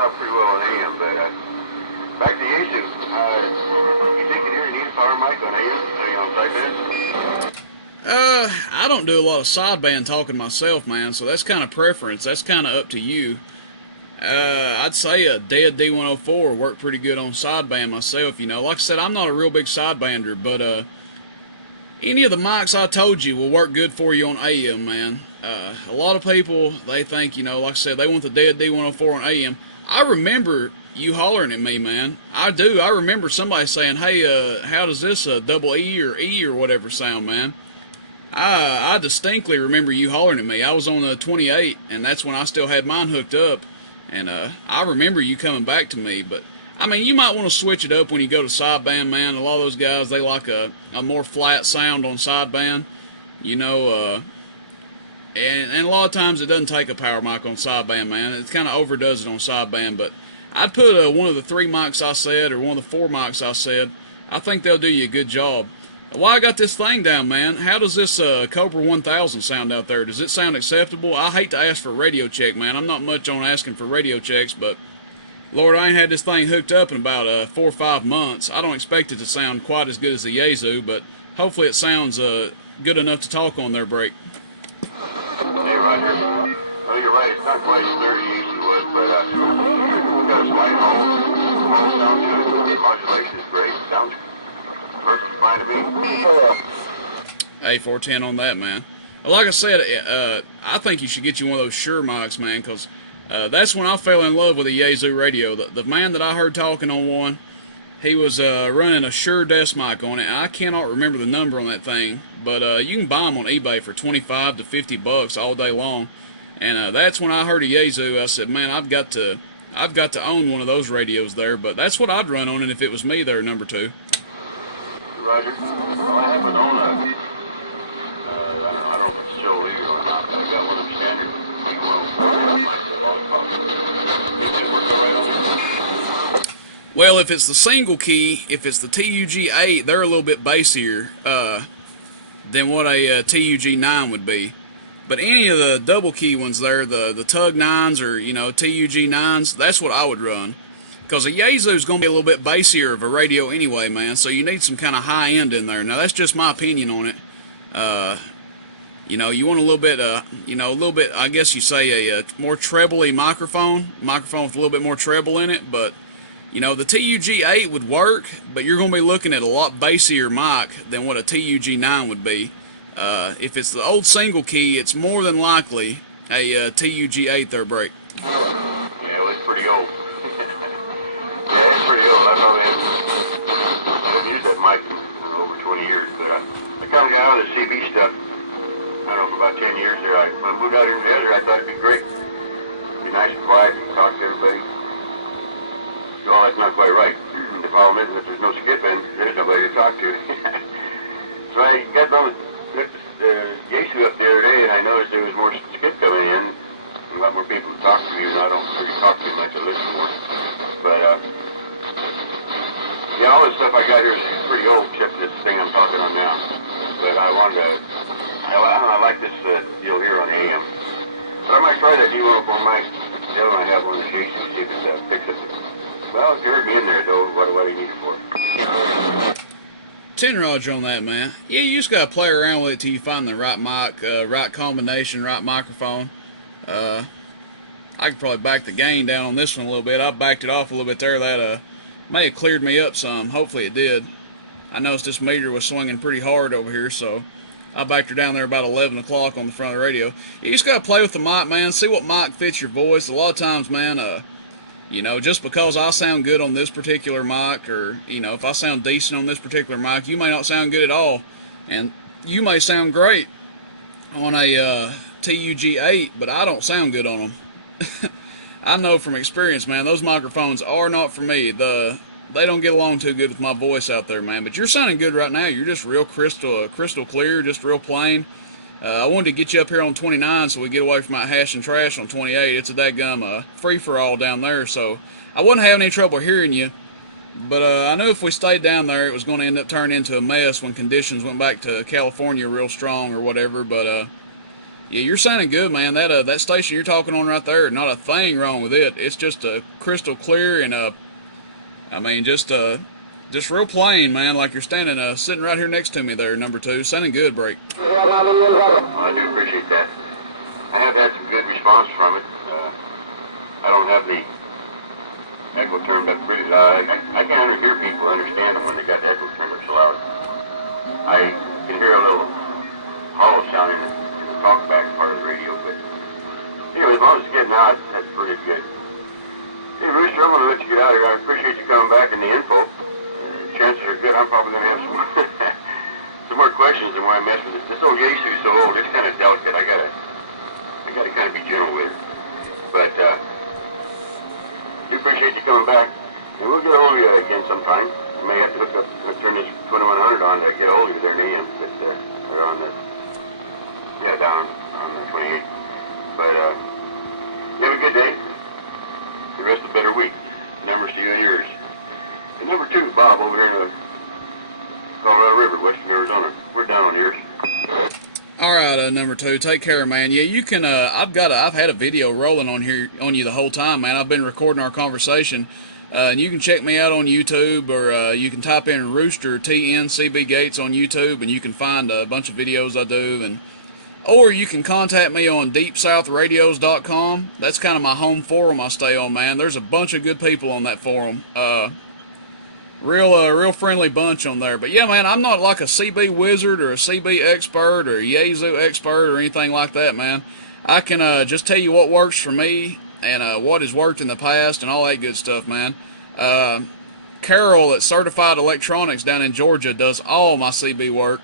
out pretty well on AM, but back to Yaesu. You think it here you need a power mic on AM? I mean, on sideband? I don't do a lot of sideband talking myself, man, so that's kind of preference. That's kind of up to you. I'd say a dead D104 worked pretty good on sideband myself, you know. Like I said, I'm not a real big sidebander, but any of the mics I told you will work good for you on AM, man. A lot of people, they think, you know, like I said, they want the dead D104 on AM. I remember you hollering at me, man. I do. I remember somebody saying, hey, how does this double E or whatever sound, man? I distinctly remember you hollering at me. I was on the 28, and that's when I still had mine hooked up. And I remember you coming back to me. But, I mean, you might want to switch it up when you go to sideband, man. A lot of those guys, they like a more flat sound on sideband. You know, and a lot of times it doesn't take a power mic on sideband, man. It kind of overdoes it on sideband. But I'd put one of the 3 mics I said or one of the 4 mics I said. I think they'll do you a good job. While I got this thing down, man, how does this Cobra 1000 sound out there? Does it sound acceptable? I hate to ask for a radio check, man. I'm not much on asking for radio checks, but Lord, I ain't had this thing hooked up in about 4 or 5 months. I don't expect it to sound quite as good as the Yaesu, but hopefully it sounds good enough to talk on their break. Hey, Roger. Oh, you're right. It's not quite as sturdy as it was, but we've got a slight home sound to it. The modulation is great. Sounds perfect fine to me. Hey, 410 on that, man. Like I said, I think you should get you one of those Shure mics, man, because that's when I fell in love with the Yaesu radio. The man that I heard talking on one, he was running a Shure desk mic on it. I cannot remember the number on that thing, but you can buy them on eBay for 25 to 50 bucks all day long. And that's when I heard of Yaesu. I said, man, I've got to own one of those radios there. But that's what I'd run on it if it was me there, number 2. Roger. Well, I haven't owned I don't know if it's still legal or not, but I've got one of the standard D104. Well, if it's the single key, if it's the TUG-8, they're a little bit bassier than what a TUG-9 would be. But any of the double key ones there, the Tug 9s or, you know, TUG 9s, that's what I would run. Because a Yaesu is going to be a little bit bassier of a radio anyway, man, so you need some kind of high end in there. Now, that's just my opinion on it. You know, you want a little bit, I guess you say a more treble-y microphone with a little bit more treble in it. But, you know, the TUG-8 would work, but you're going to be looking at a lot bassier mic than what a TUG-9 would be. If it's the old single key, it's more than likely a TUG-8 there break. Yeah, well, it's pretty old. Yeah, it's pretty old. I haven't used that mic in over 20 years, but I kind of got out of the CB stuff, I don't know, for about 10 years there. When I moved out here in the desert, I thought it'd be great. It'd be nice and quiet and talk to everybody. Well, that's not quite right. The problem is that there's no skipping, there's nobody to talk to. So I got done with Yaesu up there today, and I noticed there was more skip coming in, a lot more people to talk to you, and I don't really talk too much, I listen more. But, yeah, all this stuff I got here is pretty old, except this thing I'm talking on now. But I wanted to, I like this deal here on the AM. But I might try that D104 mic. The other one I have one of the Yaesu, see if it picks up. Well, if you heard me in there, though, what do you need it for? 10 Roger on that, man. Yeah, you just gotta play around with it till you find the right mic, right combination, right microphone. I could probably back the gain down on this one a little bit. I backed it off a little bit there. That may have cleared me up some. Hopefully it did. I noticed this meter was swinging pretty hard over here, so I backed her down there about 11 o'clock on the front of the radio. You just gotta play with the mic, man. See what mic fits your voice. A lot of times, man, you know, just because I sound good on this particular mic, or, you know, if I sound decent on this particular mic, you may not sound good at all. And you may sound great on a TUG-8, but I don't sound good on them. I know from experience, man, those microphones are not for me. They don't get along too good with my voice out there, man. But you're sounding good right now. You're just real crystal clear, just real plain. I wanted to get you up here on 29 so we get away from that hash and trash on 28. It's a dadgum free-for-all down there, so I wasn't having any trouble hearing you. But I knew if we stayed down there, it was going to end up turning into a mess when conditions went back to California real strong or whatever. But Yeah, you're sounding good, man. That station you're talking on right there, not a thing wrong with it. It's just crystal clear and I mean just real plain, man. Like you're standing sitting right here next to me there, number 2. Sounding good, Break. Well, I do appreciate that. I have had some good response from it. I don't have the echo turned up pretty loud. I can hear people understand them when they got the echo turned up so loud. I can hear a little hollow sound in the talkback part of the radio, but anyway, as long as it's getting out, that's pretty good. Hey, Rooster, I'm going to let you get out of here. I appreciate you coming back and the info. Chances are good I'm probably going to have some more, some more questions than why I mess with it. This old Yaesu's so old, it's kind of delicate. I gotta kind of be gentle with it. But we appreciate you coming back. And we'll get a hold of you again sometime. You may have to turn this 2100 on to get a hold of you there in the AM. Or on the, down on the 28th. But you have a good day. The rest of a better week. Numbers to you and yours. And number 2, Bob, over here in the Colorado River, western Arizona. We're down on yours. All right, number 2, take care, man. Yeah, you can. I've had a video rolling on you the whole time, man. I've been recording our conversation, and you can check me out on YouTube, or you can type in Rooster TNCB Gates on YouTube, and you can find a bunch of videos I do, or you can contact me on DeepSouthRadios.com. That's kind of my home forum I stay on, man. There's a bunch of good people on that forum. Real friendly bunch on there. But yeah, man, I'm not like a CB wizard or a CB expert or a Yaesu expert or anything like that, man. I can just tell you what works for me and what has worked in the past and all that good stuff, man. Carol at Certified Electronics down in Georgia does all my CB work.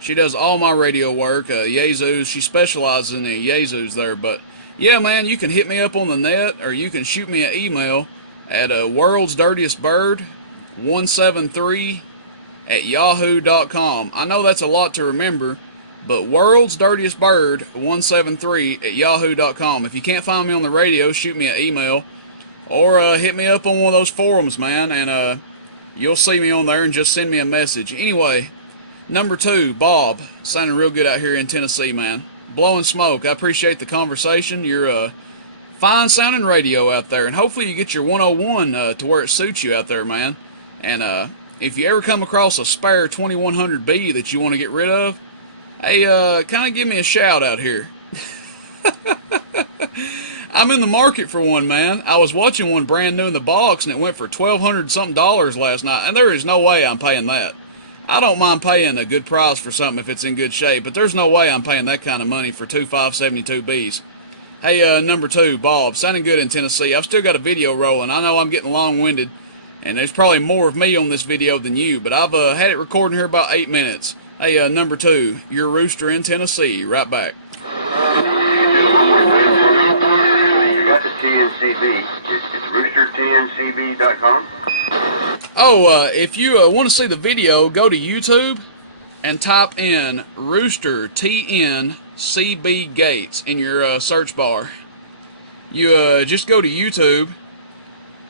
She does all my radio work. Yaesus, she specializes in the Yaesus there. But yeah, man, you can hit me up on the net or you can shoot me an email at worldsdirtiestbird173@yahoo.com. I know that's a lot to remember, but worldsdirtiestbird173@yahoo.com. If you can't find me on the radio, shoot me an email or hit me up on one of those forums, man, and you'll see me on there and just send me a message. Anyway, number 2, Bob, sounding real good out here in Tennessee, man. Blowing smoke. I appreciate the conversation. You're fine sounding radio out there, and hopefully you get your 101 to where it suits you out there, man. And if you ever come across a spare 2100B that you want to get rid of, hey, kind of give me a shout out here. I'm in the market for one, man. I was watching one brand new in the box, and it went for $1,200 something last night, and there is no way I'm paying that. I don't mind paying a good price for something if it's in good shape, but there's no way I'm paying that kind of money for two 572Bs. Hey, number 2, Bob, sounding good in Tennessee. I've still got a video rolling. I know I'm getting long-winded, and there's probably more of me on this video than you, but I've had it recording here about 8 minutes. Hey, number 2, your Rooster in Tennessee. Right back. You got the TNCB. It's roostertncb.com. Oh, if you want to see the video, go to YouTube and type in Rooster TNCB Gates in your search bar. You just go to YouTube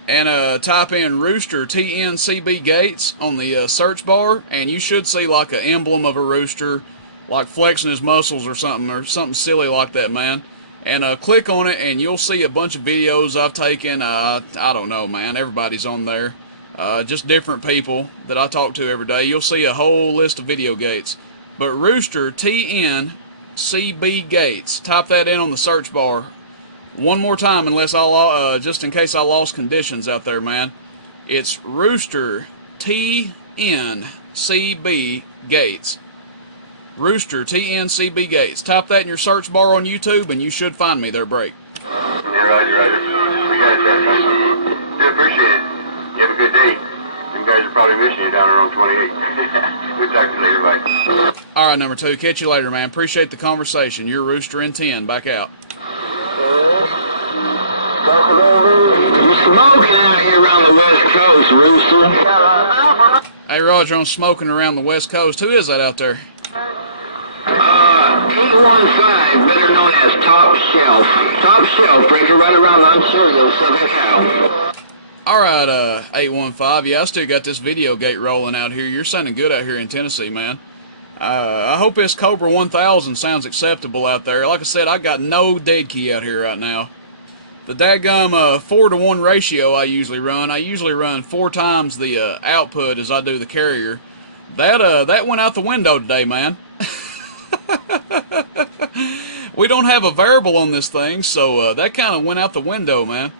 and type in Rooster TNCB Gates on the search bar, and you should see like an emblem of a rooster, like flexing his muscles or something silly like that, man. And click on it, and you'll see a bunch of videos I've taken. I don't know, man. Everybody's on there. Just different people that I talk to every day. You'll see a whole list of video gates. But Rooster TNCB Gates. Type that in on the search bar. One more time, just in case I lost conditions out there, man. It's Rooster TNCB Gates. Rooster TNCB Gates. Type that in your search bar on YouTube, and you should find me there, Break. Yeah, Roger. We got that, man. Yeah, appreciate it. You have a good day. Them guys are probably missing you down there on 28. Good talk to you later, bye. All right, number 2. Catch you later, man. Appreciate the conversation. Your Rooster in 10. Back out. You smoking out here around the West Coast, Rooster. Hey, Roger, I'm smoking around the West Coast. Who is that out there? 815, better known as Top Shelf. Top Shelf, breaker right around Ontario, Southern Cal. All right, 815. Yeah, I still got this video gate rolling out here. You're sounding good out here in Tennessee, man. I hope this Cobra 1000 sounds acceptable out there. Like I said, I got no dead key out here right now. The dadgum 4-to-1 ratio I usually run 4 times the output as I do the carrier. That went out the window today, man. We don't have a variable on this thing, so that kind of went out the window, man.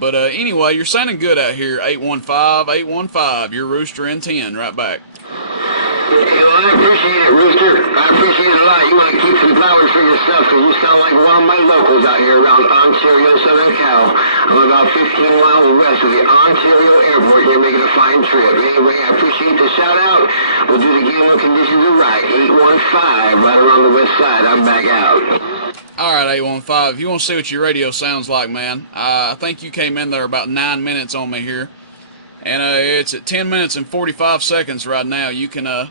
But anyway, you're sounding good out here, 815, your Rooster N10, right back. Well, I appreciate it, Rooster. I appreciate it a lot. You want to keep some flowers for yourself, because you sound like one of my locals out here around Ontario, Southern Cal. I'm about 15 miles west of the Ontario Airport, and you're making a fine trip. Anyway, I appreciate the shout-out. We'll do it again when conditions are right. 815, right around the west side. I'm back out. All right, 815, if you want to see what your radio sounds like, man, I think you came in there about 9 minutes on me here. And it's at 10 minutes and 45 seconds right now. You can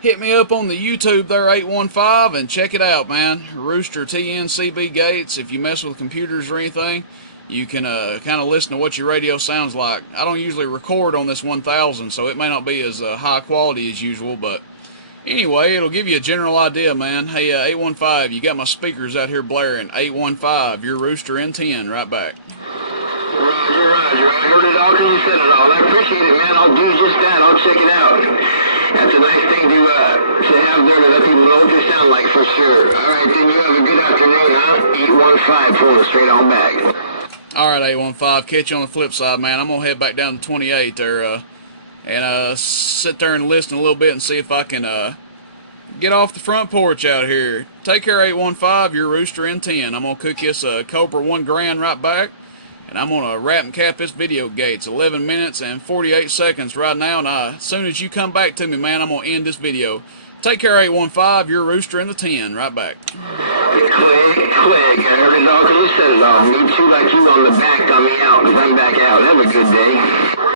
hit me up on the YouTube there, 815, and check it out, man. Rooster TNCB Gates. If you mess with computers or anything, you can kind of listen to what your radio sounds like. I don't usually record on this 1000, so it may not be as high quality as usual, but anyway, it'll give you a general idea, man. Hey, 815, you got my speakers out here blaring. 815, your Rooster N10, right back. Roger, Roger. I heard it all because you said it all. I appreciate it, man. I'll do just that. I'll check it out. That's a nice thing to have there to let people know what they sound like, for sure. All right, then you have a good afternoon, huh? 815, pulling straight on back. All right, 815, catch you on the flip side, man. I'm going to head back down to 28 there and sit there and listen a little bit and see if I can get off the front porch out here. Take care, 815, your Rooster N10. I'm going to cook this Cobra 1 grand right back. And I'm going to wrap and cap this video, Gates. 11 minutes and 48 seconds right now. And as soon as you come back to me, man, I'm going to end this video. Take care, 815. Your Rooster in the 10. Right back. Click, click. I heard it all because you said it all. Me too, like you on the back, got me out because I'm back out. Have a good day.